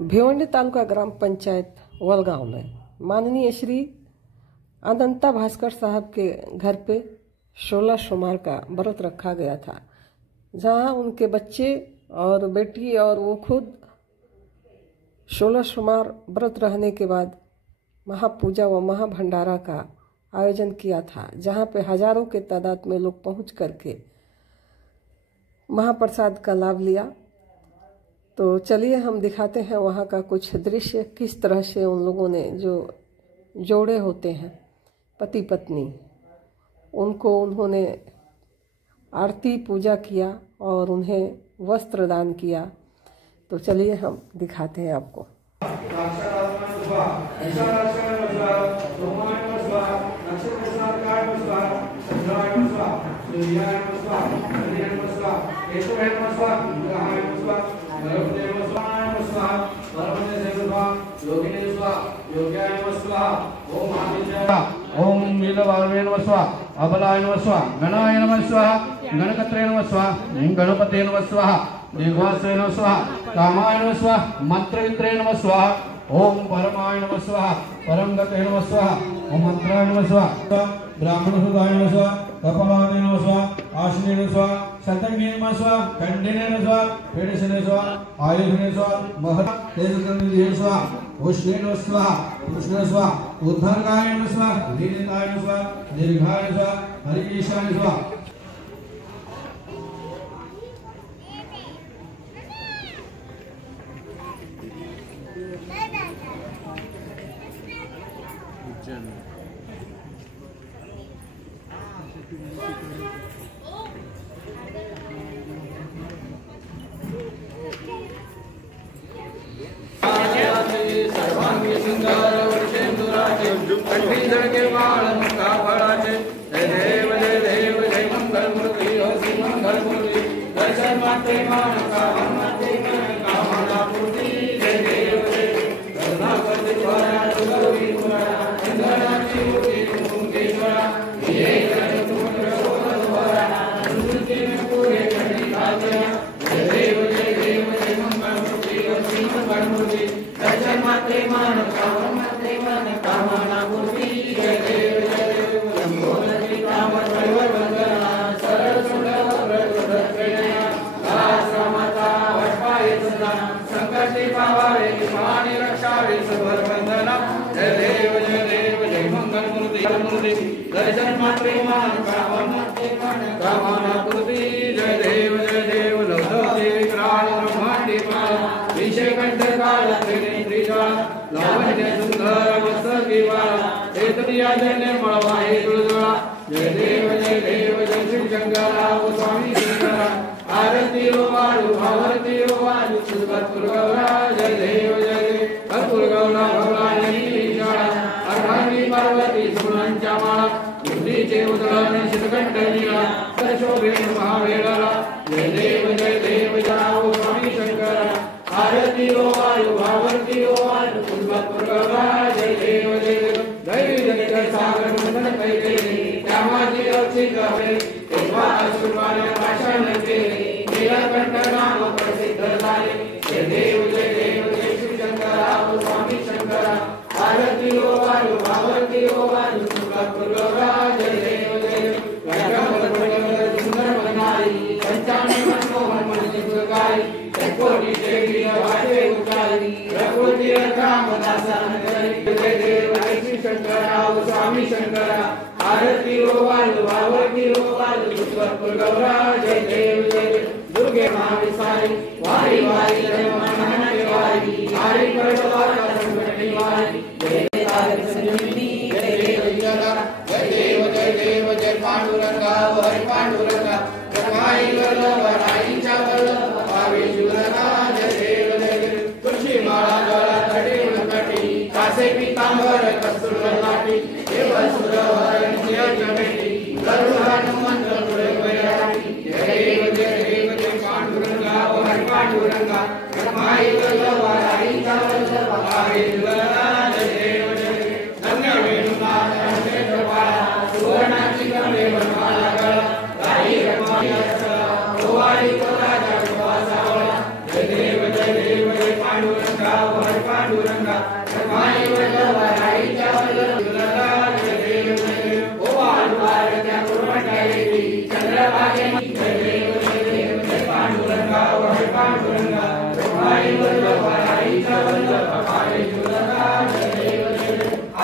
भिवंडी तालुका ग्राम पंचायत वलगांव में माननीय श्री अनंता भास्कर साहब के घर पे 16 सोमवार का व्रत रखा गया था, जहां उनके बच्चे और बेटी और वो खुद 16 सोमवार व्रत रहने के बाद महापूजा व महाभंडारा का आयोजन किया था, जहां पे हजारों के तादाद में लोग पहुंच करके महाप्रसाद का लाभ लिया। तो चलिए हम दिखाते हैं वहाँ का कुछ दृश्य, किस तरह से उन लोगों ने जो जोड़े होते हैं पति पत्नी, उनको उन्होंने आरती पूजा किया और उन्हें वस्त्र दान किया। तो चलिए हम दिखाते हैं आपको। ओम नीलवाल्वे नमः स्वाहा, अबलाय नमः स्वाहा, गणाय नमः स्वाहा, गणकत्रे नमः स्वाहा, गणपते नमः स्वाहा, दीर्घास्त्रे नमः स्वाहा, कामाय नमः स्वाहा, मंत्रवित्रे नमः स्वाहा, ओम परमाय नमः स्वाहा, परमगते नमः स्वाहा, ओम मंत्राय नमः स्वाहा, ब्राह्मणसुताय नमः स्वाहा, कपालाय नमः स्वाहा, आश्विने नमः स्वाहा, शतंगे नमः स्वाहा, खंडिने नमः स्वाहा, पेड़सने स्वाहा, आयुधने स्वाहा, महत् तेजकर्णिधे स्वाहा, उष्णे नमः स्वाहा, कृष्ण स्वाहा, उद्धरगाय नमः स्वाहा, दीर्घाय नमः स्वाहा, दीर्घाय नमः स्वाहा, हरिकेशाय नमः स्वाहा। सर्वांगी सुंदर वर्षेंदुराचे कंठीधर के बाळ मुखा फळाचे जय देव जय मंगल मूर्ती हो श्री मंगल मूर्ती दर्शन माते मानका माते कामना पूर्ती जय देव जय करुणापति द्वारा तुगवी पुराणा चंद्रनाची मूर्ती कुंकेश्वरा ये जय तुमरे द्वारा मूर्ति में पूरे खंडी काजया जय देव जय मंगल मूर्ती हो श्री मंगल मूर्ती दर्शन माते मानका कामना मूर्ति जय देव लंबोदरी कामर परिवर वंदना सरल सुंदर प्रणया राष्ट्रमाता वटपाय सुंदना संकटे पावारे पानी रक्षावे सुभर वंदना जय देव जय मंगल मूर्ति दर्शन माते मानका कामना मूर्ति जय देव लौदे विकराल ब्रह्मांडे पाल विषय कंठ काल लावण्य सुंदर वत्सकी वाला एतदिया निर्मल वाहे तुलजोड़ा जय देव जय शिव शंकरा वो स्वामी शंकरा आरती रो वालु भावरती रो वालु सुभद्र गौरा जय देव कर्पूर गौरा भगवानी ईशाना अर्धांगी पार्वती सुमंचा माला बुद्धीचे उदळणे शितकंठ नीला दशोभेन महावेळाला जय देव जाओ स्वामी शंकरा आरती रो वालु भावरती रो वालु सुभद्र गौरा जय देव जय सागर मंथन कैले त्यामाजी अक्षी गवे तेव्हा असुरवाने भाषण केले नीलकंठ नाम प्रसिद्ध झाले जय देव जय शिव शंकरा स्वामी शंकरा आरती रो वालु भावरती रो वालु सुभद्र गौरा जय देव सुंदर बनाई पंचानन मनमोहन मनोहर कोटि देवी वाजे उचारी प्रकृति राम दासन करी जय देव श्री शंकरा स्वामी शंकरा आरती रो वालु भावरती रो वालु सुभद्र गौरा जय देव दुर्गे मां विसारी वारी वारी जय मन के वारी आरी परवा का संकट निवारी जय तारक संजीवनी जय देव जय पांडुरंगा हरि पांडुरंगा ब्रह्माई वल्लभ राईंचा वल्लभ पावे जुलना जय देव तुलसी माळा ज्वाला तटी उलकटी कासे पीतांबर कस्तूर लाटी देव सुरवर नित्य जमेटी गरुड हनुमंत पुढे बैराटी जय देव जय पांडुरंगा हरि पांडुरंगा ब्रह्माई पांडुरंगा हर पांडुरंगा माई वल्लभाईच्या वल्लभा ओ आलवार त्या कुरमंडळी चंद्रभागेची पांडुरंगा हर पांडुरंगा माई वल्लभाईच्या वल्लभा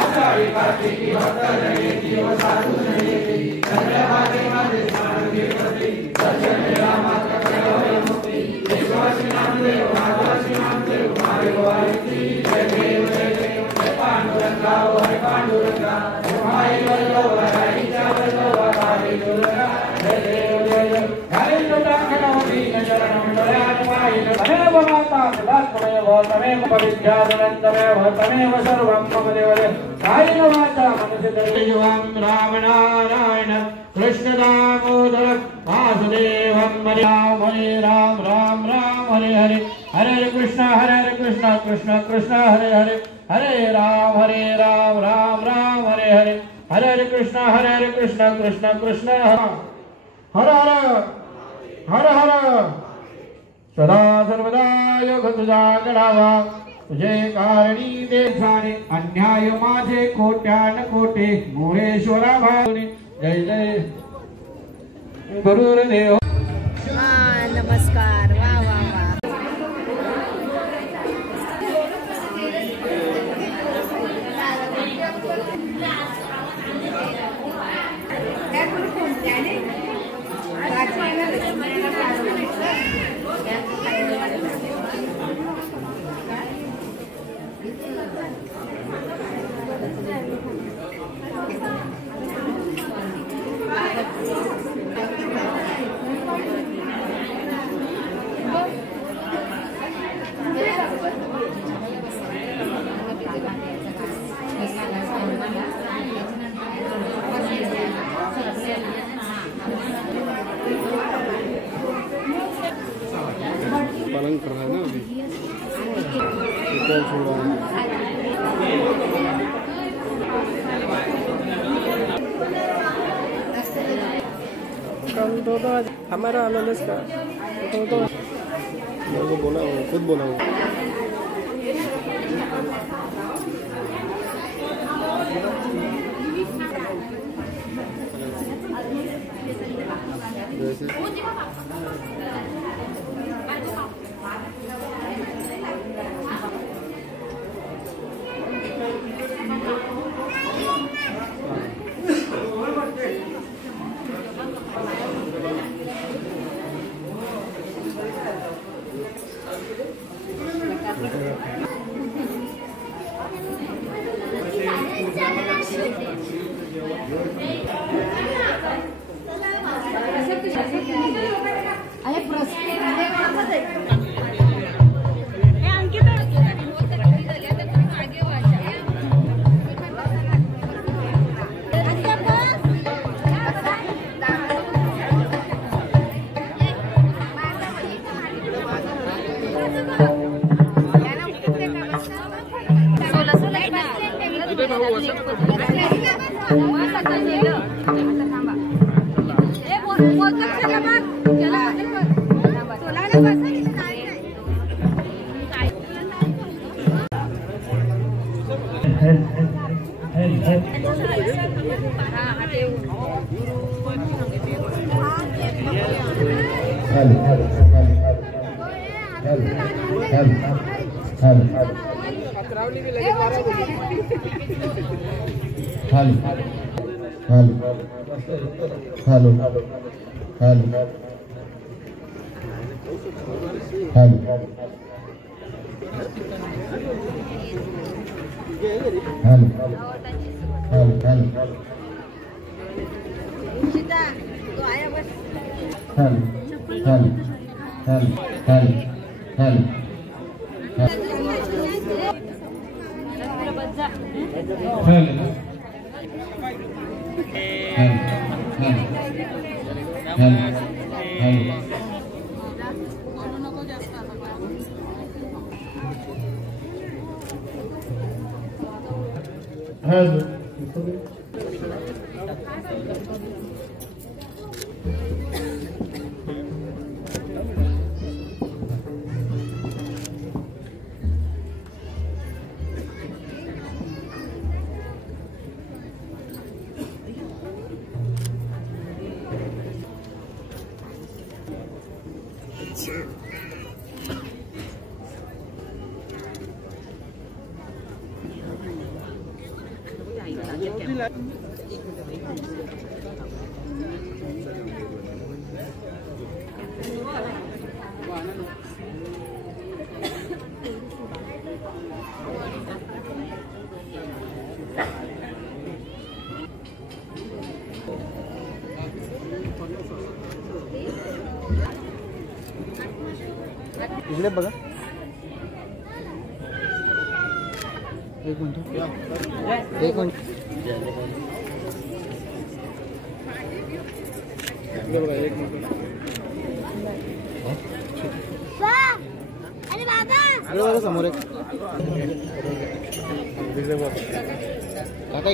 आषाढी कार्तिकी भक्तजयंती व साधुजयंती चंद्रभागेमध्ये स्नान घेतले दर्शन रामाचा प्रभव मुक्ती विश्वासी नामदेव माधवासी नामदेव मायवारी जय देव जय देव जय पांडुरंगा हर पांडुरंगा माई वल्लभाईच्या वल्लभा पांडुरंगा जय देव जय देव हरे लोटाखनवती चरणं दयान माई तमेव माता सदात्ममेव तमेव पवित्रादनन्दमेव तमेव सर्वं मम देवदेव कायेन वाचा मनसेन्द्रियं रामनारायण कृष्णदामोदर वासुदेवं हरे राम राम राम हरे हरे हरे कृष्ण कृष्ण कृष्ण हरे हरे हरे राम राम राम हरे हरे हरे कृष्ण कृष्ण कृष्ण हर हर हर सदा सर्वदा योग तुझा गडावा तुझे कारणी देशाने अन्याय माझे कोट्यान कोटे मोरेश्वरा भावने जय जय गुरुदेव। नमस्कार वा वा वा पालन कर रहा है ना अभी दो हमारा आनंद का दो बोला खुद बोला इकडे बघा एक मिनिट एक मिनिट अरे बघा समोर एक काका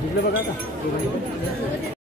इकडे बघा का